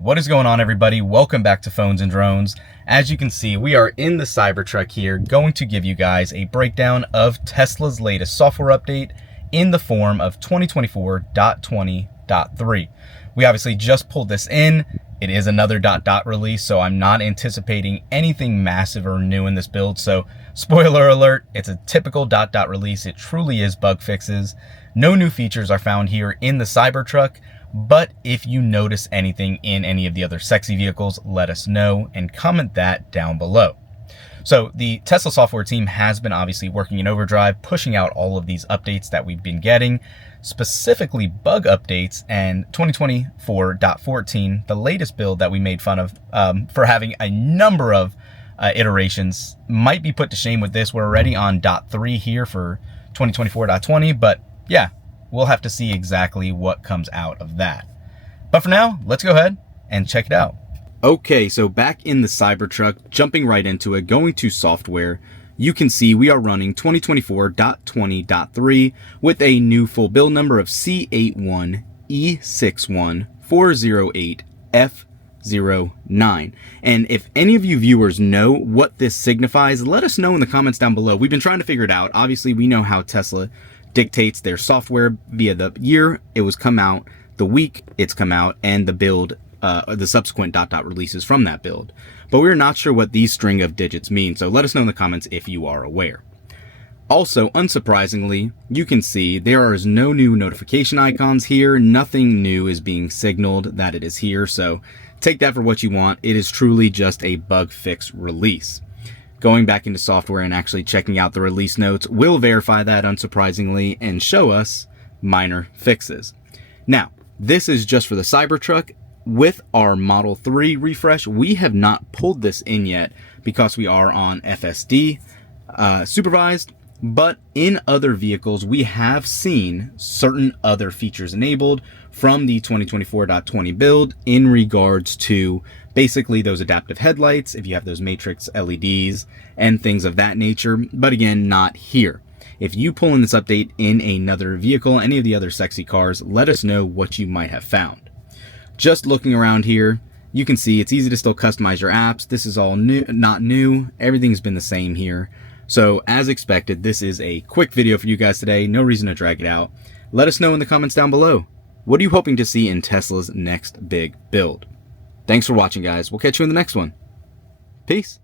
What is going on, everybody? Welcome back to Phones and Drones. As you can see, we are in the Cybertruck here, going to give you guys a breakdown of Tesla's latest software update in the form of 2024.20.3. We obviously just pulled this in. It is another ... release, so I'm not anticipating anything massive or new in this build. So spoiler alert, it's a typical ... release. It truly is bug fixes. No new features are found here in the Cybertruck. But if you notice anything in any of the other sexy vehicles, let us know and comment that down below. So the Tesla software team has been obviously working in overdrive, pushing out all of these updates that we've been getting, specifically bug updates, and 2024.14, the latest build that we made fun of for having a number of iterations, might be put to shame with this. We're already on .3 here for 2024.20, but yeah, we'll have to see exactly what comes out of that. But for now, let's go ahead and check it out. Okay, so back in the Cybertruck, jumping right into it, going to software, you can see we are running 2024.20.3 with a new full build number of C81E61408F09. And if any of you viewers know what this signifies, let us know in the comments down below. We've been trying to figure it out. Obviously, we know how Tesla dictates their software via the year it was come out, the week it's come out, and the build, the subsequent ... releases from that build. But we're not sure what these string of digits mean, so let us know in the comments if you are aware. Also, unsurprisingly, you can see there is no new notification icons here. Nothing new is being signaled that it is here, so take that for what you want. It is truly just a bug fix release. Going back into software and actually checking out the release notes will verify that, unsurprisingly, and show us minor fixes. Now, this is just for the Cybertruck. With our Model 3 refresh, we have not pulled this in yet because we are on FSD supervised, but in other vehicles, we have seen certain other features enabled from the 2024.20 build in regards to basically those adaptive headlights, if you have those matrix LEDs and things of that nature, but again, not here. If you pull in this update in another vehicle, any of the other sexy cars, let us know what you might have found. Just looking around here, you can see it's easy to still customize your apps. This is all new, not new. Everything's been the same here. So as expected, this is a quick video for you guys today. No reason to drag it out. Let us know in the comments down below. What are you hoping to see in Tesla's next big build? Thanks for watching, guys. We'll catch you in the next one. Peace.